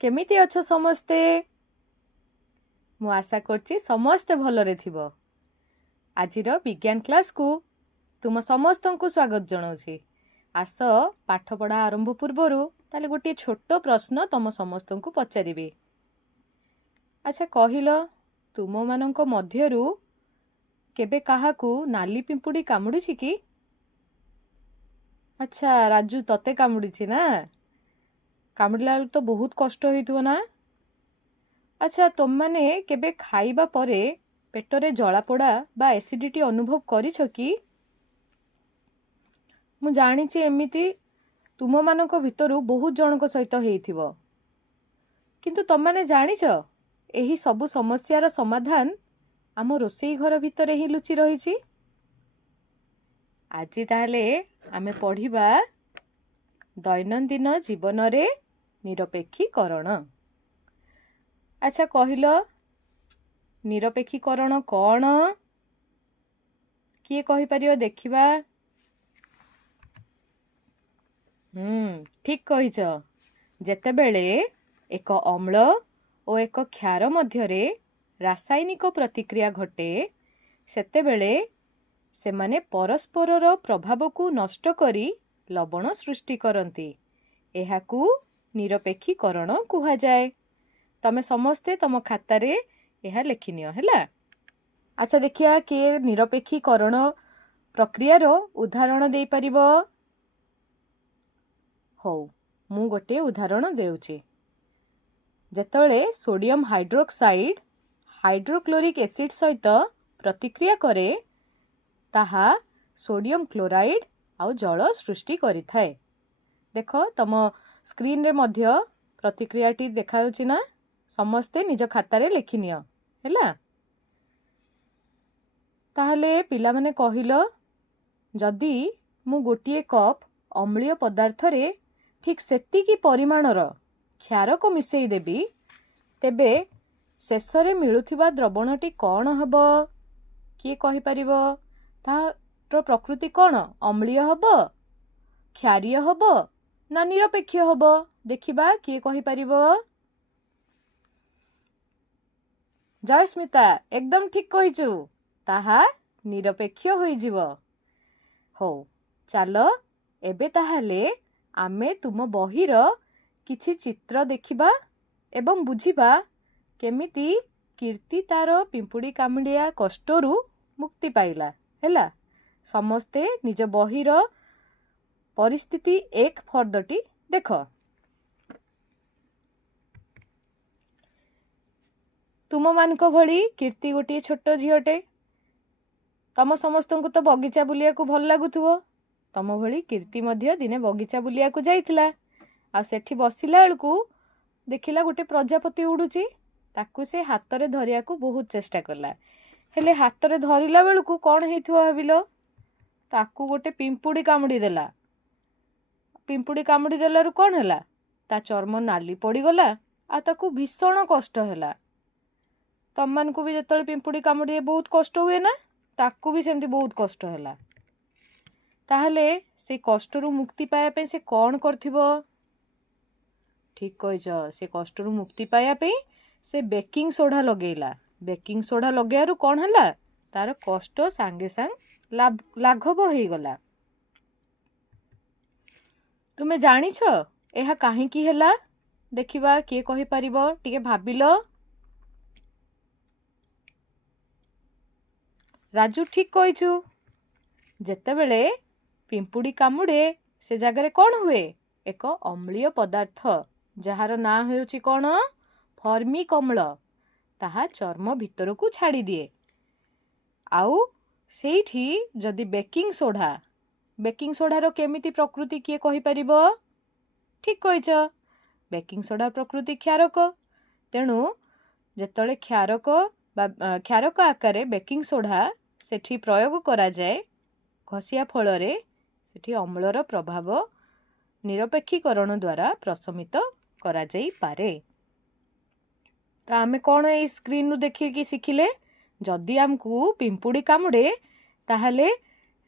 केमिति अच्छो समस्ते मु आशा करछि समस्ते भलरे थिबो। आजिर विज्ञान क्लास को तुम समस्तंकु स्वागत जनाउछि। आस पाठ पढ़ा आरंभ पूर्वरु ताले गोटे छोट प्रश्न तुम समस्तंकु पचारिबे। अच्छा कहिलो तुम मानंक मध्यरु केबे काहाकू नाली पिंपुड़ी कामुड़िछि कि? अच्छा राजू तते कामुड़िछि ना? कामुड़िला तो बहुत कष्ट होइथुव ना? अच्छा तुम माने केबे खाइबा परे पेटरे जलापोड़ा बा एसिडिटी अनुभव करिछ कि? मु जानिछि एमिति तुम मानक भितरु बहुत जनक सहित हेइथिबो। किंतु तुम माने जानिछ एही सबु समस्यार समाधान आम रोसई घर भितरे ही लुचि रहिछि। आजि ताहले आमे पढ़िबा दैनंदिन जीवन रे निरपेक्षीकरण। अच्छा कहिलो निरपेक्षीकरण कौन? किए कहि परियो देखिबा? ठीक कहिछ। जेतेबेले एक अम्ल और एक क्षार मध्यरे रासायनिक प्रतिक्रिया घटे सेतेबेले सेमाने परस्परर प्रभाव को नष्ट करी लवण सृष्टि करती। एहाकू निरपेक्षीकरण कुहा जाए। तमे समस्ते तम खातारे एहा लेखिनियो हैला। अच्छा देखिया किए निरपेक्षीकरण प्रक्रियार उदाहरण दे परिबो? हो मु गोटे उदाहरण देउछि। जेतळे सोडियम हाइड्रोक्साइड हाइड्रोक्लोरिक एसिड सहित प्रतिक्रिया करे ताहा सोडियम क्लोराइड आउ जल सृष्टि करि थाए। देखो तम स्क्रीन रे मध्य प्रतिक्रियाटी देखाउछि ना? समस्ते निज खातारे लेखिनियो हैला। ताहले पिला माने कहिलो जदि मु गोटिए कप अम्लीय पदार्थ रे ठीक सेतिकी परिमाणर क्षारक मिसेई देबी तेबे शेषरे मिलुथिबा द्रवणटी कौन हबो? किए कहि परिबो? तार प्रकृति कौन? अम्लीय हबो, क्षारीय हबो ना निरपेक्ष हबो? देखिबा किए कहि परिबो? जयस्मिता एकदम ठीक कहिचु। ताहा निरपेक्ष होई जिवो। हो चालो एबे ताहाले आमे तुम बहिर किछि चित्र देखिबा एवं बुझिबा केमिति कीर्ति तार पिंपुड़ी कामुड़िया कष्टरू मुक्ति पाइला हैला। समस्ते निज बहिर परिस्थिति एक फर्दटी देख। तुम मानक भली कीर्ति गोटे छोट झीटे। तम समस्त को तो बगीचा बुलिया को भल लागुथुवो। तम भली कीर्ति मध्य दिने बगीचा बुलिया को जाइथिला। आ सेठी बसिला बेलकू देखिला गोटे प्रजापति उड़ुची। ताकू से हातरे धरिया को बहुत चेष्टा कला हेले हातरे धरिला बेलकू कौन हेइथिवो भाबिलो? ताकू गोटे पिंपुड़ी कामुड़ी देला। पिंपुड़ी कामुड़ी देलारू कौन हैला? ता चर्म नाली पड़ी गला आ ताकू भीषण कष्ट हैला। तम मान को भी जेतळे पिंपुड़ी कामुड़ी बहुत कष्ट हुए ना? ताकू भी सेमती बहुत कष्ट हैला। ताहले से कष्टरू मुक्ति पाया पे से कौन करथिवो? ठीक कहिछ। से कष्टरू मुक्ति पाया पे से बेकिंग सोडा लगेला। बेकिंग सोडा लगेयारू कौन हैला? तार कष्ट सांगे सांग लाघव होई गला। तुमे जानिछ एहा काहेकि हैला? देखिबा किए कहि परिबो? टिके भाबिलो। राजू ठीक कहिछु। जेतेबेले पिंपुड़ी कामुड़े से जगह कौन हुए? एक अम्लीय पदार्थ जार ना हेउछि कौन? फर्मिक अम्ल। ताहा चर्म भितर को छाड़ी दिए। आउ सेठी जदि बेकिंग सोडार केमिति प्रकृति किए कहि परिबो? ठीक कहिछ। बेकिंग सोडा प्रकृति क्षारक। तेणु जेतळे क्षारक आकारे बेकिंग सोडा सेठी प्रयोग करा जाए घसिया फलरे सेठी अम्लर प्रभाव निरपेक्षीकरण द्वारा प्रशमित करा जाई पारे। तो आमे कौन ए स्क्रीन नु देखिकी शिखिले? जदि आमको पिंपुड़ी कामुड़े ताहले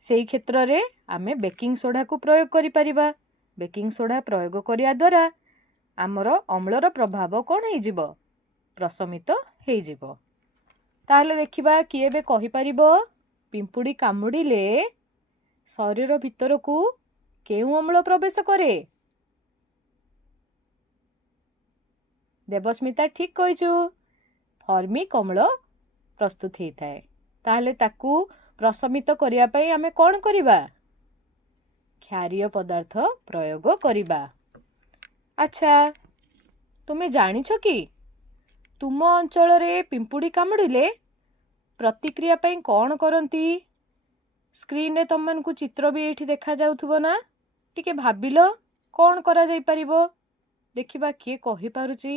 सेई क्षेत्र रे आमे बेकिंग सोडा को प्रयोग करि परिबा। बेकिंग सोडा प्रयोग करिया द्वारा ଆମର ଅମ୍ଳର ପ୍ରଭାବ କ'ଣ ହେଇଯିବ? ପ୍ରଶମିତ ହେଇଯିବ। ତାହେଲେ ଦେଖିବା କିଏ ଏବେ କହିପାରିବ ପିମ୍ପୁଡ଼ି କାମୁଡ଼ିଲେ ଶରୀର ଭିତରକୁ କେଉଁ ଅମ୍ଳ ପ୍ରବେଶ କରେ? ଦେବସ୍ମିତା ଠିକ୍ କହିଛୁ, ଫର୍ମିକ୍ ଅମ୍ଳ ପ୍ରସ୍ତୁତ ହେଇଥାଏ। ତାହେଲେ ତାକୁ ପ୍ରଶମିତ କରିବା ପାଇଁ ଆମେ କ'ଣ କରିବା? କ୍ଷାରୀୟ ପଦାର୍ଥ ପ୍ରୟୋଗ କରିବା। ଆଚ୍ଛା, ତୁମେ ଜାଣିଛ କି ତୁମ ଅଞ୍ଚଳରେ ପିମ୍ପୁଡ଼ି କାମୁଡ଼ିଲେ ପ୍ରତିକ୍ରିୟା ପାଇଁ କ'ଣ କରନ୍ତି? ସ୍କ୍ରିନରେ ତମମାନଙ୍କୁ ଚିତ୍ର ବି ଏଇଠି ଦେଖାଯାଉଥିବ ନା? ଟିକେ ଭାବିଲ କ'ଣ କରାଯାଇପାରିବ? ଦେଖିବା କିଏ କହିପାରୁଛି?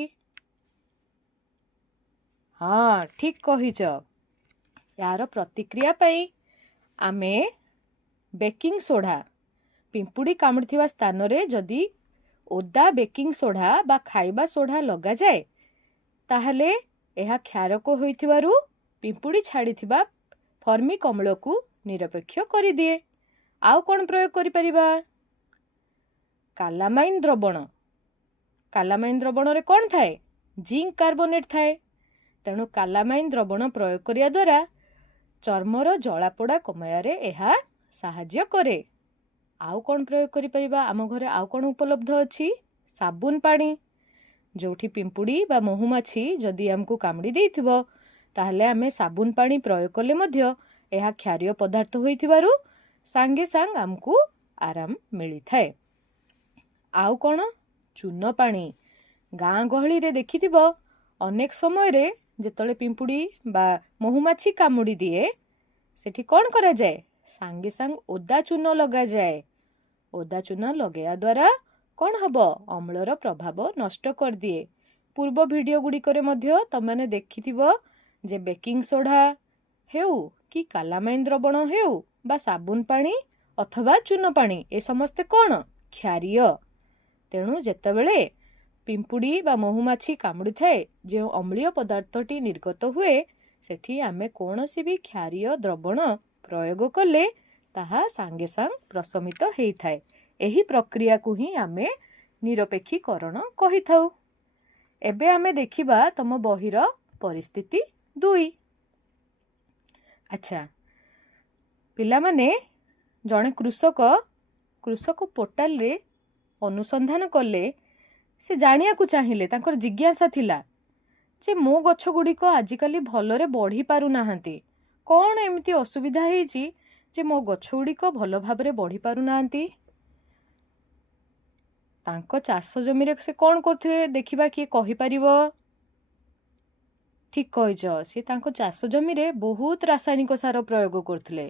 ହଁ, ଠିକ୍ କହିଛ। ଏହାର ପ୍ରତିକ୍ରିୟା ପାଇଁ ଆମେ ବେକିଂ ସୋଢ଼ା, ପିମ୍ପୁଡ଼ି କାମୁଡ଼ିଥିବା ସ୍ଥାନରେ ଯଦି ଓଦା ବେକିଂ ସୋଢ଼ା ବା ଖାଇବା ସୋଢ଼ା ଲଗାଯାଏ, ତାହେଲେ ଏହା କ୍ଷାରକ ହୋଇଥିବାରୁ ପିମ୍ପୁଡ଼ି ଛାଡ଼ିଥିବା ଫର୍ମିକ୍ ଅମ୍ଳକୁ ନିରପେକ୍ଷ କରିଦିଏ। ଆଉ କ'ଣ ପ୍ରୟୋଗ କରିପାରିବା? କାଲାମାଇନ୍ ଦ୍ରବଣ। କାଲାମାଇନ୍ ଦ୍ରବଣରେ କ'ଣ ଥାଏ? ଜିଙ୍କ୍ କାର୍ବୋନେଟ୍ ଥାଏ। ତେଣୁ କାଲାମାଇନ୍ ଦ୍ରବଣ ପ୍ରୟୋଗ କରିବା ଦ୍ୱାରା ଚର୍ମର ଜଳାପୋଡ଼ା କମାଇବାରେ ଏହା ସାହାଯ୍ୟ କରେ। ଆଉ କ'ଣ ପ୍ରୟୋଗ କରିପାରିବା? ଆମ ଘରେ ଆଉ କ'ଣ ଉପଲବ୍ଧ ଅଛି? ସାବୁନ ପାଣି। ଯେଉଁଠି ପିମ୍ପୁଡ଼ି ବା ମହୁମାଛି ଯଦି ଆମକୁ କାମୁଡ଼ି ଦେଇଥିବ, ତାହେଲେ ଆମେ ସାବୁନ ପାଣି ପ୍ରୟୋଗ କଲେ ମଧ୍ୟ ଏହା କ୍ଷାରୀୟ ପଦାର୍ଥ ହୋଇଥିବାରୁ ସାଙ୍ଗେ ସାଙ୍ଗେ ଆମକୁ ଆରାମ ମିଳିଥାଏ। ଆଉ କ'ଣ? ଚୂନ ପାଣି। ଗାଁ ଗହଳିରେ ଦେଖିଥିବ ଅନେକ ସମୟରେ ଯେତେବେଳେ ପିମ୍ପୁଡ଼ି ବା ମହୁମାଛି କାମୁଡ଼ି ଦିଏ, ସେଠି କ'ଣ କରାଯାଏ? ସାଙ୍ଗେ ସାଙ୍ଗେ ଓଦା ଚୂନ ଲଗାଯାଏ। ଓଦା ଚୂନ ଲଗାଇବା ଦ୍ୱାରା କ'ଣ ହେବ? ଅମ୍ଳର ପ୍ରଭାବ ନଷ୍ଟ କରିଦିଏ। ପୂର୍ବ ଭିଡ଼ିଓ ଗୁଡ଼ିକରେ ମଧ୍ୟ ତମମାନେ ଦେଖିଥିବ ଯେ ବେକିଂ ସୋଢ଼ା ହେଉ କି କାଲାମାଇନ୍ ଦ୍ରବଣ ହେଉ ବା ସାବୁନ ପାଣି ଅଥବା ଚୂନ ପାଣି, ଏ ସମସ୍ତେ କ'ଣ? କ୍ଷାରୀୟ। ତେଣୁ ଯେତେବେଳେ ପିମ୍ପୁଡ଼ି ବା ମହୁମାଛି କାମୁଡ଼ିଥାଏ, ଯେଉଁ ଅମ୍ଳୀୟ ପଦାର୍ଥଟି ନିର୍ଗତ ହୁଏ, ସେଠି ଆମେ କୌଣସି ବି କ୍ଷାରୀୟ ଦ୍ରବଣ ପ୍ରୟୋଗ କଲେ ତାହା ସାଙ୍ଗେ ସାଙ୍ଗେ ପ୍ରଶମିତ ହେଇଥାଏ। ଏହି ପ୍ରକ୍ରିୟାକୁ ହିଁ ଆମେ ନିରପେକ୍ଷୀକରଣ କହିଥାଉ। ଏବେ ଆମେ ଦେଖିବା ତମ ବହିର ପରିସ୍ଥିତି 2। ଆଚ୍ଛା, ପିଲାମାନେ ଜଣେ କୃଷକ ପୋର୍ଟାଲରେ ଅନୁସନ୍ଧାନ କଲେ। ସେ ଜାଣିବାକୁ ଚାହିଁଲେ, ତାଙ୍କର ଜିଜ୍ଞାସା ଥିଲା ଯେ ମୋ ଗଛ ଗୁଡ଼ିକ ଆଜିକାଲି ଭଲରେ ବଢ଼ି ପାରୁନାହାନ୍ତି। କ'ଣ ଏମିତି ଅସୁବିଧା ହେଇଛି ଯେ ମୋ ଗଛ ଗୁଡ଼ିକ ଭଲ ଭାବରେ ବଢ଼ି ପାରୁନାହାନ୍ତି? ତାଙ୍କ ଚାଷ ଜମିରେ ସେ କ'ଣ କରୁଥିଲେ? ଦେଖିବା କିଏ କହିପାରିବ? ଠିକ୍ କହିଛ, ସେ ତାଙ୍କ ଚାଷ ଜମିରେ ବହୁତ ରାସାୟନିକ ସାର ପ୍ରୟୋଗ କରୁଥିଲେ।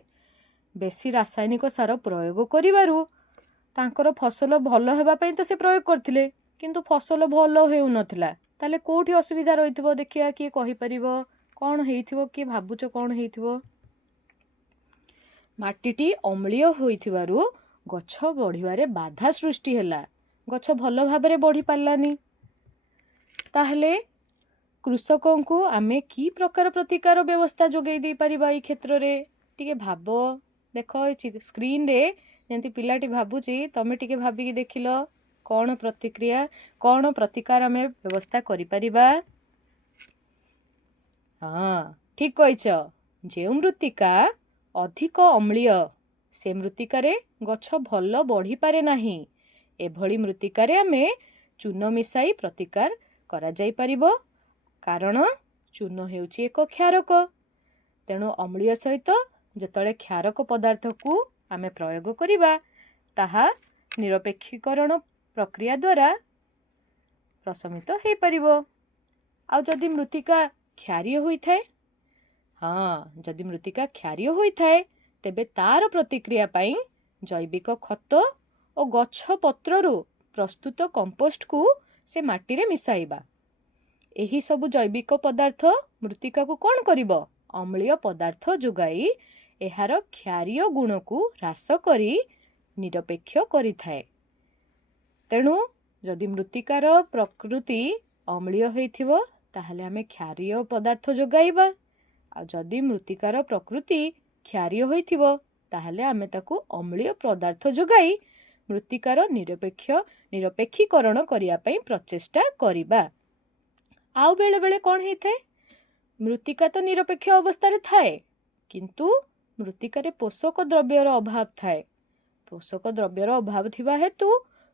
ବେଶୀ ରାସାୟନିକ ସାର ପ୍ରୟୋଗ କରିବାରୁ ତାଙ୍କର ଫସଲ ଭଲ ହେବା ପାଇଁ ତ ସେ ପ୍ରୟୋଗ କରିଥିଲେ, କିନ୍ତୁ ଫସଲ ଭଲ ହେଉନଥିଲା। ତାହେଲେ କେଉଁଠି ଅସୁବିଧା ରହିଥିବ? ଦେଖିବା କିଏ କହିପାରିବ? କ'ଣ ହେଇଥିବ? କିଏ ଭାବୁଛ କ'ଣ ହେଇଥିବ? ମାଟିଟି ଅମ୍ଳୀୟ ହୋଇଥିବାରୁ ଗଛ ବଢ଼ିବାରେ ବାଧା ସୃଷ୍ଟି ହେଲା। ଗଛ ଭଲ ଭାବରେ ବଢ଼ି ପାରିଲାନି। ତାହେଲେ କୃଷକଙ୍କୁ ଆମେ କି ପ୍ରକାର ପ୍ରତିକାର ବ୍ୟବସ୍ଥା ଯୋଗାଇ ଦେଇପାରିବା ଏଇ କ୍ଷେତ୍ରରେ? ଟିକେ ଭାବ। ଦେଖ ସ୍କ୍ରିନରେ ଯେମିତି ପିଲାଟି ଭାବୁଛି, ତମେ ଟିକେ ଭାବିକି ଦେଖିଲ କ'ଣ ପ୍ରତିକାର ଆମେ ବ୍ୟବସ୍ଥା କରିପାରିବା? ହଁ, ଠିକ୍ କହିଛ। ଯେଉଁ ମୃତ୍ତିକା ଅଧିକ ଅମ୍ଳୀୟ, ସେ ମୃତ୍ତିକାରେ ଗଛ ଭଲ ବଢ଼ିପାରେ ନାହିଁ। ଏଭଳି ମୃତ୍ତିକାରେ ଆମେ ଚୂନ ମିଶାଇ ପ୍ରତିକାର କରାଯାଇପାରିବ। କାରଣ ଚୂନ ହେଉଛି ଏକ କ୍ଷାରକ। ତେଣୁ ଅମ୍ଳୀୟ ସହିତ ଯେତେବେଳେ କ୍ଷାରକ ପଦାର୍ଥକୁ ଆମେ ପ୍ରୟୋଗ କରିବା, ତାହା ନିରପେକ୍ଷୀକରଣ ପ୍ରକ୍ରିୟା ଦ୍ୱାରା ପ୍ରଶମିତ ହେଇପାରିବ। ଆଉ ଯଦି ମୃତ୍ତିକା କ୍ଷାରୀୟ ହୋଇଥାଏ, ଯଦି ମୃତ୍ତିକା କ୍ଷାରୀୟ ହୋଇଥାଏ, ତେବେ ତାର ପ୍ରତିକ୍ରିୟା ପାଇଁ ଜୈବିକ ଖତ ଓ ଗଛ ପତ୍ରରୁ ପ୍ରସ୍ତୁତ କମ୍ପୋଷ୍ଟକୁ ସେ ମାଟିରେ ମିଶାଇବା। ଏହି ସବୁ ଜୈବିକ ପଦାର୍ଥ ମୃତ୍ତିକାକୁ କ'ଣ କରିବ? ଅମ୍ଳୀୟ ପଦାର୍ଥ ଯୋଗାଇ ଏହାର କ୍ଷାରୀୟ ଗୁଣକୁ ହ୍ରାସ କରି ନିରପେକ୍ଷ କରିଥାଏ। ତେଣୁ ଯଦି ମୃତ୍ତିକାର ପ୍ରକୃତି ଅମ୍ଳୀୟ ହୋଇଥିବ, ତାହେଲେ ଆମେ କ୍ଷାରୀୟ ପଦାର୍ଥ ଯୋଗାଇବା। ଆଉ ଯଦି ମୃତ୍ତିକାର ପ୍ରକୃତି କ୍ଷାରୀୟ ହୋଇଥିବ, ତାହେଲେ ଆମେ ତାକୁ ଅମ୍ଳୀୟ ପଦାର୍ଥ ଯୋଗାଇ ମୃତ୍ତିକାର ନିରପେକ୍ଷୀକରଣ କରିବା ପାଇଁ ପ୍ରଚେଷ୍ଟା କରିବା। ଆଉ ବେଳେ ବେଳେ କ'ଣ ହେଇଥାଏ, ମୃତ୍ତିକା ତ ନିରପେକ୍ଷ ଅବସ୍ଥାରେ ଥାଏ, କିନ୍ତୁ ମୃତ୍ତିକାରେ ପୋଷକ ଦ୍ରବ୍ୟର ଅଭାବ ଥାଏ। ପୋଷକ ଦ୍ରବ୍ୟର ଅଭାବ ଥିବା ହେତୁ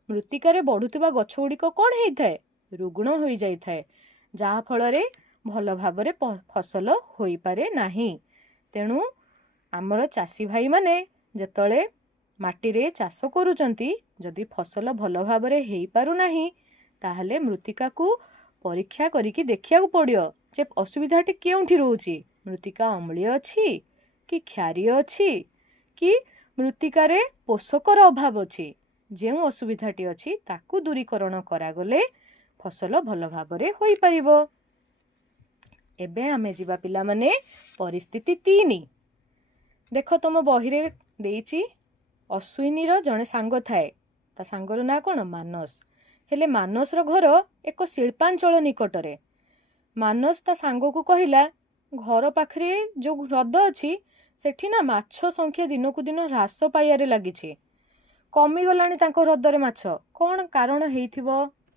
ମୃତ୍ତିକାରେ ବଢୁଥିବା ଗଛ ଗୁଡ଼ିକ କ'ଣ ହେଇଥାଏ, ରୁଗ୍ଣ ହୋଇଯାଇଥାଏ, ଯାହା ଫଳରେ ଭଲ ଭାବରେ ଫସଲ ହୋଇପାରେ ନାହିଁ। ତେଣୁ ଆମର ଚାଷୀ ଭାଇମାନେ ଯେତେବେଳେ ମାଟିରେ ଚାଷ କରୁଛନ୍ତି, ଯଦି ଫସଲ ଭଲ ଭାବରେ ହେଇପାରୁନାହିଁ, ତାହେଲେ ମୃତ୍ତିକାକୁ ପରୀକ୍ଷା କରିକି ଦେଖିବାକୁ ପଡ଼ିବ ଯେ ଅସୁବିଧାଟି କେଉଁଠି ରହୁଛି। ମୃତ୍ତିକା ଅମ୍ଳୀୟ ଅଛି କି କ୍ଷାରୀୟ ଅଛି କି ମୃତ୍ତିକାରେ ପୋଷକର ଅଭାବ ଅଛି। ଯେଉଁ ଅସୁବିଧାଟି ଅଛି ତାକୁ ଦୂରୀକରଣ କରାଗଲେ ଫସଲ ଭଲ ଭାବରେ ହୋଇପାରିବ। ଏବେ ଆମେ ଯିବା ପିଲାମାନେ ପରିସ୍ଥିତି 3। ଦେଖ ତମ ବହିରେ ଦେଇଛି, ଅଶ୍ୱିନୀର ଜଣେ ସାଙ୍ଗ ଥାଏ। ତା ସାଙ୍ଗର ନାଁ କ'ଣ? ମାନସ। ହେଲେ ମାନସର ଘର ଏକ ଶିଳ୍ପାଞ୍ଚଳ ନିକଟରେ। ମାନସ ତା ସାଙ୍ଗକୁ କହିଲା, ଘର ପାଖରେ ଯୋଉ ହ୍ରଦ ଅଛି ସେଠି ନା ମାଛ ସଂଖ୍ୟା ଦିନକୁ ଦିନ ହ୍ରାସ ପାଇବାରେ ଲାଗିଛି। କମିଗଲାଣି ତାଙ୍କ ହ୍ରଦରେ ମାଛ। କ'ଣ କାରଣ ହେଇଥିବ?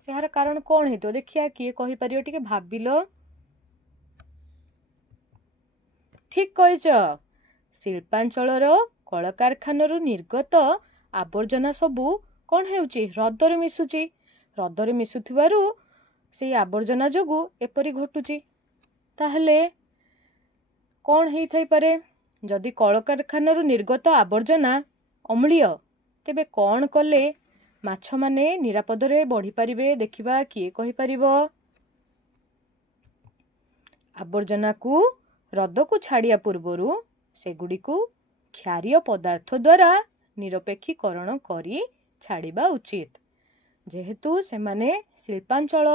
ଏହାର କାରଣ କ'ଣ ହେଇଥିବ ଦେଖିଆ, କିଏ କହିପାରିବ? ଟିକେ ଭାବିଲ। ଠିକ୍ କହିଛ, ଶିଳ୍ପାଞ୍ଚଳର କଳକାରଖାନାରୁ ନିର୍ଗତ ଆବର୍ଜନା ସବୁ କ'ଣ ହେଉଛି, ହ୍ରଦରେ ମିଶୁଛି। ହ୍ରଦରେ ମିଶୁଥିବାରୁ ସେଇ ଆବର୍ଜନା ଯୋଗୁଁ ଏପରି ଘଟୁଛି। ତାହେଲେ କ'ଣ ହେଇଥାଇପାରେ? ଯଦି କଳକାରଖାନାରୁ ନିର୍ଗତ ଆବର୍ଜନା ଅମ୍ଳୀୟ, ତେବେ କ'ଣ କଲେ ମାଛମାନେ ନିରାପଦରେ ବଢ଼ିପାରିବେ? ଦେଖିବା, କିଏ କହିପାରିବ? ଆବର୍ଜନାକୁ ହ୍ରଦକୁ ଛାଡ଼ିବା ପୂର୍ବରୁ ସେଗୁଡ଼ିକୁ କ୍ଷାରୀୟ ପଦାର୍ଥ ଦ୍ୱାରା ନିରପେକ୍ଷୀକରଣ କରି ଛାଡ଼ିବା ଉଚିତ। ଯେହେତୁ ସେମାନେ ଶିଳ୍ପାଞ୍ଚଳ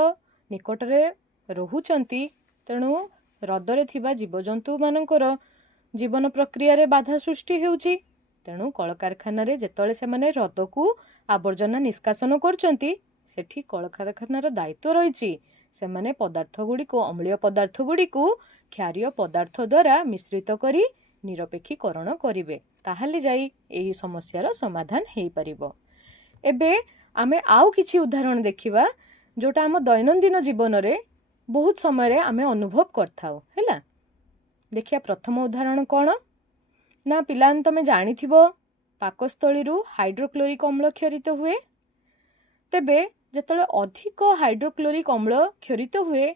ନିକଟରେ ରହୁଛନ୍ତି, ତେଣୁ ହ୍ରଦରେ ଥିବା ଜୀବଜନ୍ତୁମାନଙ୍କର ଜୀବନ ପ୍ରକ୍ରିୟାରେ ବାଧା ସୃଷ୍ଟି ହେଉଛି। ତେଣୁ କଳକାରଖାନାରେ ଯେତେବେଳେ ସେମାନେ ହ୍ରଦକୁ ଆବର୍ଜନା ନିଷ୍କାସନ କରୁଛନ୍ତି, ସେଠି କଳକାରଖାନାର ଦାୟିତ୍ୱ ରହିଛି ସେମାନେ ପଦାର୍ଥଗୁଡ଼ିକୁ, ଅମ୍ଳୀୟ ପଦାର୍ଥଗୁଡ଼ିକୁ କ୍ଷାରୀୟ ପଦାର୍ଥ ଦ୍ୱାରା ମିଶ୍ରିତ କରି ନିରପେକ୍ଷୀକରଣ କରିବେ। ତାହେଲେ ଯାଇ ଏହି ସମସ୍ୟାର ସମାଧାନ ହେଇପାରିବ। ଏବେ ଆମେ ଆଉ କିଛି ଉଦାହରଣ ଦେଖିବା, ଯୋଉଟା ଆମ ଦୈନନ୍ଦିନ ଜୀବନରେ ବହୁତ ସମୟରେ ଆମେ ଅନୁଭବ କରିଥାଉ। ହେଲା, ଦେଖିବା ପ୍ରଥମ ଉଦାହରଣ କ'ଣ ନା, ପିଲାମାନେ ତମେ ଜାଣିଥିବ ପାକସ୍ଥଳୀରୁ ହାଇଡ୍ରୋକ୍ଲୋରିକ୍ ଅମ୍ଳ କ୍ଷରିତ ହୁଏ। ତେବେ ଯେତେବେଳେ ଅଧିକ ହାଇଡ୍ରୋକ୍ଲୋରିକ୍ ଅମ୍ଳ କ୍ଷରିତ ହୁଏ,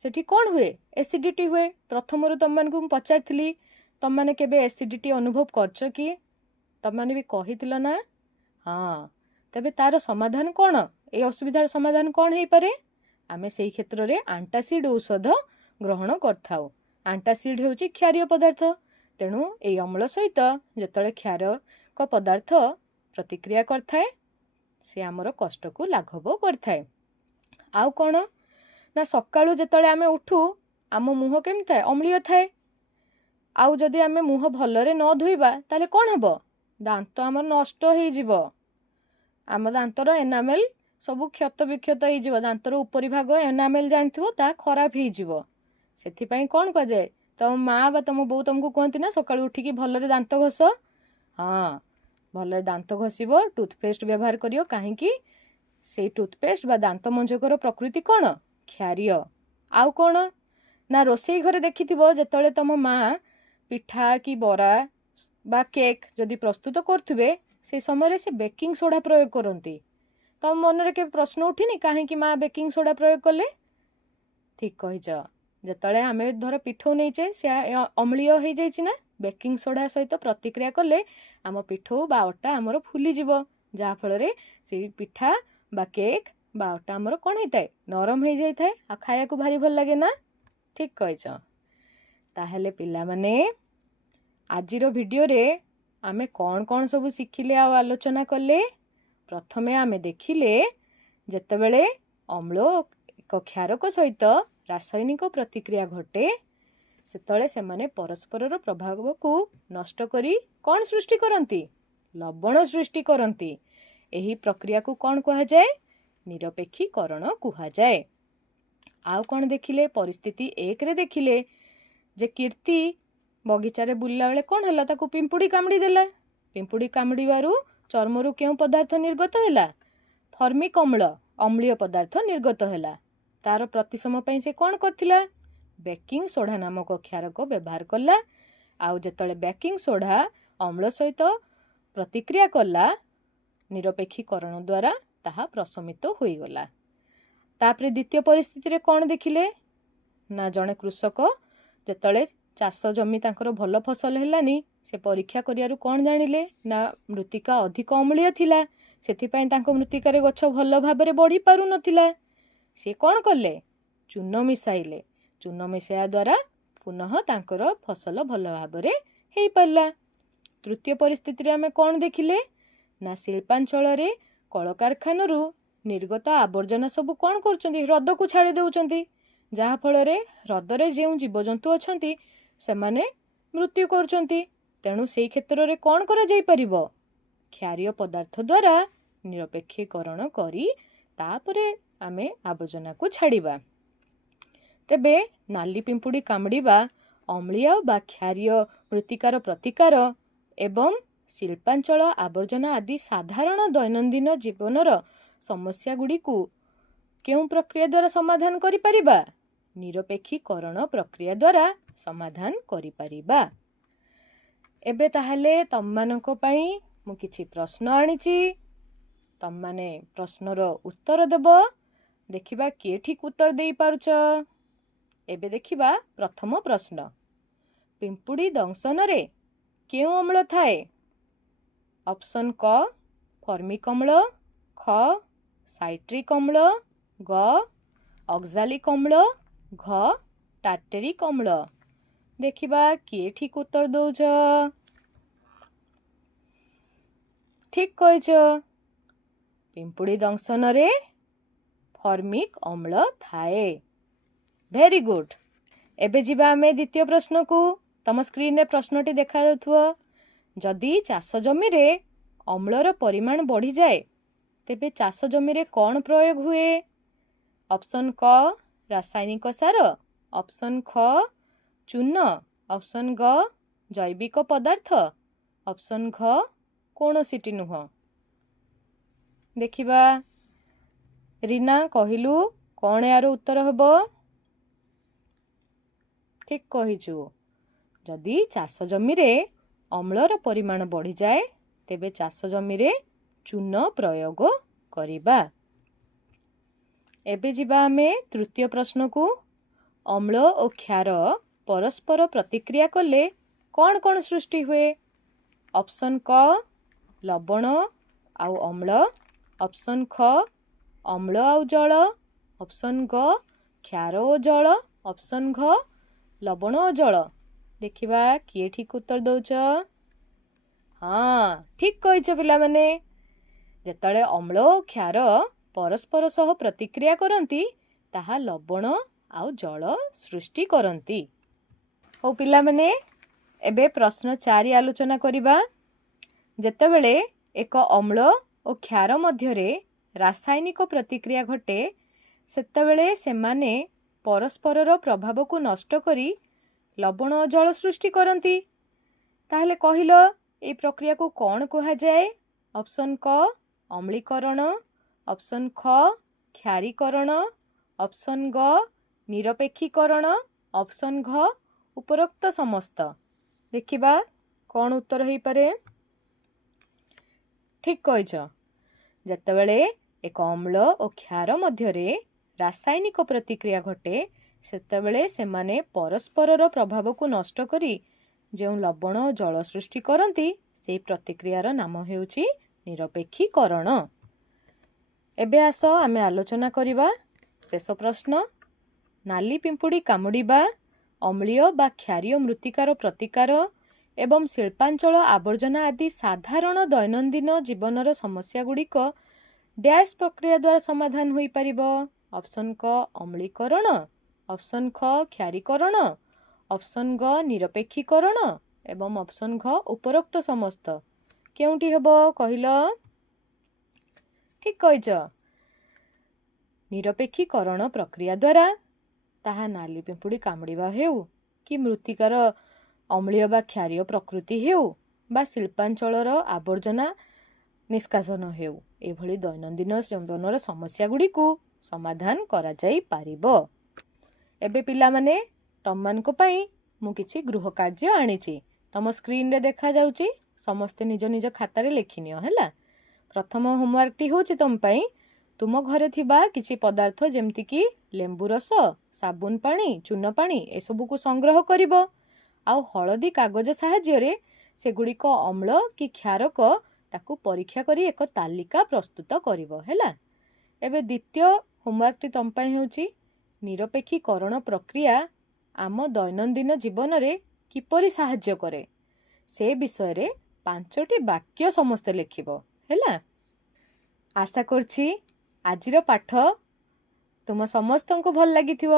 ସେଠି କ'ଣ ହୁଏ? ଏସିଡିଟି ହୁଏ। ପ୍ରଥମରୁ ତମମାନଙ୍କୁ ମୁଁ ପଚାରିଥିଲି, ତମମାନେ କେବେ ଏସିଡିଟି ଅନୁଭବ କରିଛ କି? ତମମାନେ ବି କହିଥିଲ ନା? ହଁ। ତେବେ ତାର ସମାଧାନ କ'ଣ? এই ଅସୁବିଧାର ସମାଧାନ କ'ଣ ହେଇପାରେ? ଆମେ ସେଇ କ୍ଷେତ୍ରରେ ଆଣ୍ଟାସିଡ୍ ଔଷଧ ଗ୍ରହଣ କରିଥାଉ। ଆଣ୍ଟାସିଡ୍ ହେଉଛି କ୍ଷାରୀୟ ପଦାର୍ଥ। ତେଣୁ এই ଅମ୍ଳ ସହିତ ଯେତେବେଳେ କ୍ଷାରକ ପଦାର୍ଥ ପ୍ରତିକ୍ରିୟା କରିଥାଏ, ସେ ଆମର କଷ୍ଟକୁ ଲାଘବ କରିଥାଏ। ଆଉ କ'ଣ ନା, ସକାଳୁ ଯେତେବେଳେ ଆମେ ଉଠୁ, ଆମ ମୁହଁ କେମିତି ଥାଏ? ଅମ୍ଳୀୟ ଥାଏ। ଆଉ ଯଦି ଆମେ ମୁହଁ ଭଲରେ ନ ଧୋଇବା, ତାହେଲେ କ'ଣ ହେବ? ଦାନ୍ତ ଆମର ନଷ୍ଟ ହେଇଯିବ। ଆମ ଦାନ୍ତର ଏନାମେଲ୍ ସବୁ କ୍ଷତ ବିକ୍ଷତ ହେଇଯିବ। ଦାନ୍ତର ଉପରି ଭାଗ ଏନାମେଲ୍ ଜାଣିଥିବ, ତାହା ଖରାପ ହେଇଯିବ। ସେଥିପାଇଁ କ'ଣ କୁହାଯାଏ? ତମ ମା ବା ତମ ବୋଉ ତମକୁ କୁହନ୍ତି ନା, ସକାଳୁ ଉଠିକି ଭଲରେ ଦାନ୍ତ ଘଷ। ହଁ, ଭଲରେ ଦାନ୍ତ ଘଷିବ, ଟୁଥପେଷ୍ଟ ବ୍ୟବହାର କରିବ। କାହିଁକି? ସେଇ ଟୁଥପେଷ୍ଟ ବା ଦାନ୍ତ ମଞ୍ଜକର ପ୍ରକୃତି କ'ଣ? କ୍ଷାରୀୟ। ଆଉ କ'ଣ ନା, ରୋଷେଇ ଘରେ ଦେଖିଥିବ, ଯେତେବେଳେ ତମ ମା ପିଠା କି ବରା ବା କେକ୍ ଯଦି ପ୍ରସ୍ତୁତ କରୁଥିବେ, ସେ ସମୟରେ ସେ ବେକିଂ ସୋଡ଼ା ପ୍ରୟୋଗ କରନ୍ତି। ତମ ମନରେ କେବେ ପ୍ରଶ୍ନ ଉଠିନି କାହିଁକି ମା ବେକିଂ ସୋଡ଼ା ପ୍ରୟୋଗ କଲେ? ଠିକ୍ କହିଛ। ଯେତେବେଳେ ଆମେ ଧର ପିଠଉ ନେଇଛେ, ସେ ଅମ୍ଳୀୟ ହେଇଯାଇଛି ନା, ବେକିଂ ସୋଡ଼ା ସହିତ ପ୍ରତିକ୍ରିୟା କଲେ ଆମ ପିଠଉ ବା ଅଟା ଆମର ଫୁଲିଯିବ, ଯାହାଫଳରେ ସେଇ ପିଠା ବା କେକ୍ ବା ଅଟା ଆମର କ'ଣ ହେଇଥାଏ? ନରମ ହେଇଯାଇଥାଏ, ଆଉ ଖାଇବାକୁ ଭାରି ଭଲ ଲାଗେ ନା? ଠିକ୍ କହିଛ। ତାହେଲେ ପିଲାମାନେ, ଆଜିର ଭିଡ଼ିଓରେ ଆମେ କ'ଣ କ'ଣ ସବୁ ଶିଖିଲେ ଆଉ ଆଲୋଚନା କଲେ? ପ୍ରଥମେ ଆମେ ଦେଖିଲେ, ଯେତେବେଳେ ଅମ୍ଳ ଏକ କ୍ଷାରକ ସହିତ ରାସାୟନିକ ପ୍ରତିକ୍ରିୟା ଘଟେ, ସେତେବେଳେ ସେମାନେ ପରସ୍ପରର ପ୍ରଭାବକୁ ନଷ୍ଟ କରି କ'ଣ ସୃଷ୍ଟି କରନ୍ତି? ଲବଣ ସୃଷ୍ଟି କରନ୍ତି। ଏହି ପ୍ରକ୍ରିୟାକୁ କ'ଣ କୁହାଯାଏ? ନିରପେକ୍ଷୀକରଣ କୁହାଯାଏ। ଆଉ କ'ଣ ଦେଖିଲେ? ପରିସ୍ଥିତି 1ରେ ଦେଖିଲେ ଯେ କୀର୍ତ୍ତି ବଗିଚାରେ ବୁଲିଲା ବେଳେ କ'ଣ ହେଲା? ତାକୁ ପିମ୍ପୁଡ଼ି କାମୁଡ଼ି ଦେଲା। ପିମ୍ପୁଡ଼ି କାମୁଡ଼ିବାରୁ ଚର୍ମରୁ କେଉଁ ପଦାର୍ଥ ନିର୍ଗତ ହେଲା? ଫର୍ମିକ ଅମ୍ଳ, ଅମ୍ଳୀୟ ପଦାର୍ଥ ନିର୍ଗତ ହେଲା। ତାର ପ୍ରତିସମ ପାଇଁ ସେ କ'ଣ କରିଥିଲା? ବେକିଂ ସୋଡ଼ା ନାମକ କ୍ଷାରକ ବ୍ୟବହାର କଲା। ଆଉ ଯେତେବେଳେ ବେକିଂ ସୋଡ଼ା ଅମ୍ଳ ସହିତ ପ୍ରତିକ୍ରିୟା କଲା, ନିରପେକ୍ଷୀକରଣ ଦ୍ୱାରା ତାହା ପ୍ରଶମିତ ହୋଇଗଲା। ତାପରେ ଦ୍ୱିତୀୟ ପରିସ୍ଥିତିରେ କ'ଣ ଦେଖିଲେ? ନା ଜଣେ କୃଷକ ଯେତେବେଳେ ଚାଷ ଜମି ତାଙ୍କର ଭଲ ଫସଲ ହେଲାନି, ସେ ପରୀକ୍ଷା କରିବାରୁ କ'ଣ ଜାଣିଲେ? ନା ମୃତ୍ତିକା ଅଧିକ ଅମ୍ଳୀୟ ଥିଲା। ସେଥିପାଇଁ ତାଙ୍କ ମୃତ୍ତିକାରେ ଗଛ ଭଲ ଭାବରେ ବଢ଼ି ପାରୁନଥିଲା। ସେ କ'ଣ କଲେ? ଚୂନ ମିଶାଇଲେ। ଚୂନ ମିଶାଇବା ଦ୍ୱାରା ପୁନଃ ତାଙ୍କର ଫସଲ ଭଲ ଭାବରେ ହେଇପାରିଲା। ତୃତୀୟ ପରିସ୍ଥିତିରେ ଆମେ କ'ଣ ଦେଖିଲେ? ନା ଶିଳ୍ପାଞ୍ଚଳରେ କଳକାରଖାନାରୁ ନିର୍ଗତ ଆବର୍ଜନା ସବୁ କ'ଣ କରୁଛନ୍ତି? ହ୍ରଦକୁ ଛାଡ଼ି ଦେଉଛନ୍ତି। ଯାହାଫଳରେ ହ୍ରଦରେ ଯେଉଁ ଜୀବଜନ୍ତୁ ଅଛନ୍ତି ସେମାନେ ମୃତ୍ୟୁ କରୁଛନ୍ତି। ତେଣୁ ସେହି କ୍ଷେତ୍ରରେ କ'ଣ କରାଯାଇପାରିବ? କ୍ଷାରୀୟ ପଦାର୍ଥ ଦ୍ୱାରା ନିରପେକ୍ଷୀକରଣ କରି ତାପରେ ଆମେ ଆବର୍ଜନାକୁ ଛାଡ଼ିବା। ତେବେ ନାଲି ପିମ୍ପୁଡ଼ି କାମୁଡ଼ିବା ଅମ୍ଳୀୟ ବା କ୍ଷାରୀୟ ମୃତ୍ତିକାର ପ୍ରତିକାର ଏବଂ ଶିଳ୍ପାଞ୍ଚଳ ଆବର୍ଜନା ଆଦି ସାଧାରଣ ଦୈନନ୍ଦିନ ଜୀବନର ସମସ୍ୟାଗୁଡ଼ିକୁ କେଉଁ ପ୍ରକ୍ରିୟା ଦ୍ୱାରା ସମାଧାନ କରିପାରିବା? ନିରପେକ୍ଷୀକରଣ ପ୍ରକ୍ରିୟା ଦ୍ୱାରା ସମାଧାନ କରିପାରିବା। ଏବେ ତାହେଲେ ତମମାନଙ୍କ ପାଇଁ ମୁଁ କିଛି ପ୍ରଶ୍ନ ଆଣିଛି। ତମମାନେ ପ୍ରଶ୍ନର ଉତ୍ତର ଦେବ। ଦେଖିବା କିଏ ଠିକ୍ ଉତ୍ତର ଦେଇପାରୁଛ। ଏବେ ଦେଖିବା ପ୍ରଥମ ପ୍ରଶ୍ନ। ପିମ୍ପୁଡ଼ି ଦଂଶନରେ କେଉଁ ଅମ୍ଳ ଥାଏ? ଅପସନ୍ କ ଫର୍ମିକ ଅମ୍ଳ, ଖ ସାଇଟ୍ରିକ୍ ଅମ୍ଳ, ଗ ଅକ୍ଜାଲିକ୍ ଅମ୍ଳ, ଘ ଟାର୍ଟାରିକ୍ ଅମ୍ଳ। ଦେଖିବା କିଏ ଠିକ୍ ଉତ୍ତର ଦଉଛ। ଠିକ୍ କହିଛ। ପିମ୍ପୁଡ଼ି ଦଂଶନରେ ଫର୍ମିକ ଅମ୍ଳ ଥାଏ। Very good. ଏବେ ଯିବା ଆମେ ଦ୍ୱିତୀୟ ପ୍ରଶ୍ନକୁ। ତମ ସ୍କ୍ରିନରେ ପ୍ରଶ୍ନଟି ଦେଖାଯାଉଥିବ। ଯଦି ଚାଷ ଜମିରେ ଅମ୍ଳର ପରିମାଣ ବଢ଼ିଯାଏ, ତେବେ ଚାଷ ଜମିରେ କ'ଣ ପ୍ରୟୋଗ ହୁଏ? ଅପସନ୍ କ ରାସାୟନିକ ସାର, ଅପସନ୍ ଖ ଚୂନ, ଅପସନ୍ ଗ ଜୈବିକ ପଦାର୍ଥ, ଅପସନ୍ ଘ କୌଣସିଟି ନୁହଁ। ଦେଖିବା ରୀନା କହିଲୁ କ'ଣ ଏହାର ଉତ୍ତର ହେବ? ଠିକ୍ କହିଛୁ। ଯଦି ଚାଷ ଜମିରେ ଅମ୍ଳର ପରିମାଣ ବଢ଼ିଯାଏ, ତେବେ ଚାଷ ଜମିରେ ଚୂନ ପ୍ରୟୋଗ କରିବା। ଏବେ ଯିବା ଆମେ ତୃତୀୟ ପ୍ରଶ୍ନକୁ। ଅମ୍ଳ ଓ କ୍ଷାର ପରସ୍ପର ପ୍ରତିକ୍ରିୟା କଲେ କ'ଣ କ'ଣ ସୃଷ୍ଟି ହୁଏ? ଅପସନ୍ କ ଲବଣ ଆଉ ଅମ୍ଳ, ଅପସନ୍ ଖ ଅମ୍ଳ ଆଉ ଜଳ, ଅପସନ୍ ଗ କ୍ଷାର ଓ ଜଳ, ଅପସନ୍ ଘ ଲବଣ ଓ ଜଳ। ଦେଖିବା କିଏ ଠିକ୍ ଉତ୍ତର ଦଉଛ। ହଁ, ଠିକ୍ କହିଛ ପିଲାମାନେ। ଯେତେବେଳେ ଅମ୍ଳ ଓ କ୍ଷାର ପରସ୍ପର ସହ ପ୍ରତିକ୍ରିୟା କରନ୍ତି, ତାହା ଲବଣ ଆଉ ଜଳ ସୃଷ୍ଟି କରନ୍ତି। ହଉ ପିଲାମାନେ, ଏବେ ପ୍ରଶ୍ନ 4 ଆଲୋଚନା କରିବା। ଯେତେବେଳେ ଏକ ଅମ୍ଳ ଓ କ୍ଷାର ମଧ୍ୟରେ ରାସାୟନିକ ପ୍ରତିକ୍ରିୟା ଘଟେ, ସେତେବେଳେ ସେମାନେ ପରସ୍ପରର ପ୍ରଭାବକୁ ନଷ୍ଟ କରି ଲବଣ ଓ ଜଳ ସୃଷ୍ଟି କରନ୍ତି। ତାହେଲେ କହିଲ, ଏହି ପ୍ରକ୍ରିୟାକୁ କ'ଣ କୁହାଯାଏ? ଅପସନ୍ କ ଅମ୍ଳୀକରଣ, ଅପସନ୍ ଖ କ୍ଷାରୀକରଣ, ଅପସନ୍ ଗ ନିରପେକ୍ଷୀକରଣ, ଅପସନ୍ ଘ ଉପରୋକ୍ତ ସମସ୍ତ। ଦେଖିବା କ'ଣ ଉତ୍ତର ହେଇପାରେ। ଠିକ୍ କହିଛ। ଯେତେବେଳେ ଏକ ଅମ୍ଳ ଓ କ୍ଷାର ମଧ୍ୟରେ ରାସାୟନିକ ପ୍ରତିକ୍ରିୟା ଘଟେ, ସେତେବେଳେ ସେମାନେ ପରସ୍ପରର ପ୍ରଭାବକୁ ନଷ୍ଟ କରି ଯେଉଁ ଲବଣ ଓ ଜଳ ସୃଷ୍ଟି କରନ୍ତି, ସେହି ପ୍ରତିକ୍ରିୟାର ନାମ ହେଉଛି ନିରପେକ୍ଷୀକରଣ। ଏବେ ଆସ ଆମେ ଆଲୋଚନା କରିବା ଶେଷ ପ୍ରଶ୍ନ। ନାଲି ପିମ୍ପୁଡ଼ି କାମୁଡ଼ିବା ଅମ୍ଳୀୟ ବା କ୍ଷାରୀୟ ମୃତ୍ତିକାର ପ୍ରତିକାର ଏବଂ ଶିଳ୍ପାଞ୍ଚଳ ଆବର୍ଜନା ଆଦି ସାଧାରଣ ଦୈନନ୍ଦିନ ଜୀବନର ସମସ୍ୟାଗୁଡ଼ିକ ଡ୍ୟାସ୍ ପ୍ରକ୍ରିୟା ଦ୍ୱାରା ସମାଧାନ ହୋଇପାରିବ। ଅପସନ୍ କ ଅମ୍ଳୀକରଣ, ଅପସନ୍ ଖ କ୍ଷାରୀକରଣ, ଅପସନ୍ ଗ ନିରପେକ୍ଷୀକରଣ ଏବଂ ଅପସନ୍ ଘ ଉପରୋକ୍ତ ସମସ୍ତ। କେଉଁଟି ହେବ କହିଲ? ଠିକ୍ କହିଛ। ନିରପେକ୍ଷୀକରଣ ପ୍ରକ୍ରିୟା ଦ୍ୱାରା ତାହା ନାଲି ପିମ୍ପୁଡ଼ି କାମୁଡ଼ିବା ହେଉ କି ମୃତ୍ତିକାର ଅମ୍ଳୀୟ ବା କ୍ଷାରୀୟ ପ୍ରକୃତି ହେଉ ବା ଶିଳ୍ପାଞ୍ଚଳର ଆବର୍ଜନା ନିଷ୍କାସନ ହେଉ, ଏଭଳି ଦୈନନ୍ଦିନ ଜୀବନର ସମସ୍ୟା ଗୁଡ଼ିକୁ ସମାଧାନ କରାଯାଇପାରିବ। ଏବେ ପିଲାମାନେ, ତମମାନଙ୍କ ପାଇଁ ମୁଁ କିଛି ଗୃହ କାର୍ଯ୍ୟ ଆଣିଛି। ତମ ସ୍କ୍ରିନରେ ଦେଖାଯାଉଛି, ସମସ୍ତେ ନିଜ ନିଜ ଖାତାରେ ଲେଖିନିଅ ହେଲା। ପ୍ରଥମ ହୋମୱାର୍କଟି ହେଉଛି ତମ ପାଇଁ, ତୁମ ଘରେ ଥିବା କିଛି ପଦାର୍ଥ ଯେମିତିକି ଲେମ୍ବୁ ରସ, ସାବୁନ ପାଣି, ଚୂନ ପାଣି ଏସବୁକୁ ସଂଗ୍ରହ କରିବ। ଆଉ ହଳଦୀ କାଗଜ ସାହାଯ୍ୟରେ ସେଗୁଡ଼ିକ ଅମ୍ଳ କି କ୍ଷାରକ ତାକୁ ପରୀକ୍ଷା କରି ଏକ ତାଲିକା ପ୍ରସ୍ତୁତ କରିବ ହେଲା। ଏବେ ଦ୍ୱିତୀୟ ହୋମୱାର୍କଟି ତମ ପାଇଁ ହେଉଛି, ନିରପେକ୍ଷୀକରଣ ପ୍ରକ୍ରିୟା ଆମ ଦୈନନ୍ଦିନ ଜୀବନରେ କିପରି ସାହାଯ୍ୟ କରେ ସେ ବିଷୟରେ 5ଟି ବାକ୍ୟ ସମସ୍ତେ ଲେଖିବ ହେଲା। ଆଶା କରୁଛି ଆଜିର ପାଠ ତୁମ ସମସ୍ତଙ୍କୁ ଭଲ ଲାଗିଥିବ।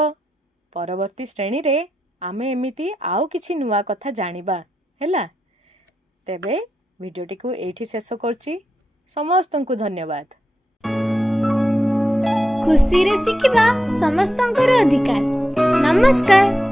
ପରବର୍ତ୍ତୀ ଶ୍ରେଣୀରେ ଆମେ ଏମିତି ଆଉ କିଛି ନୂଆ କଥା ଜାଣିବା ହେଲା। ତେବେ ଭିଡ଼ିଓଟିକୁ ଏଇଠି ଶେଷ କରୁଛି। ସମସ୍ତଙ୍କୁ ଧନ୍ୟବାଦ। ଖୁସିରେ ଶିଖିବା ସମସ୍ତଙ୍କର ଅଧିକାର। ନମସ୍କାର।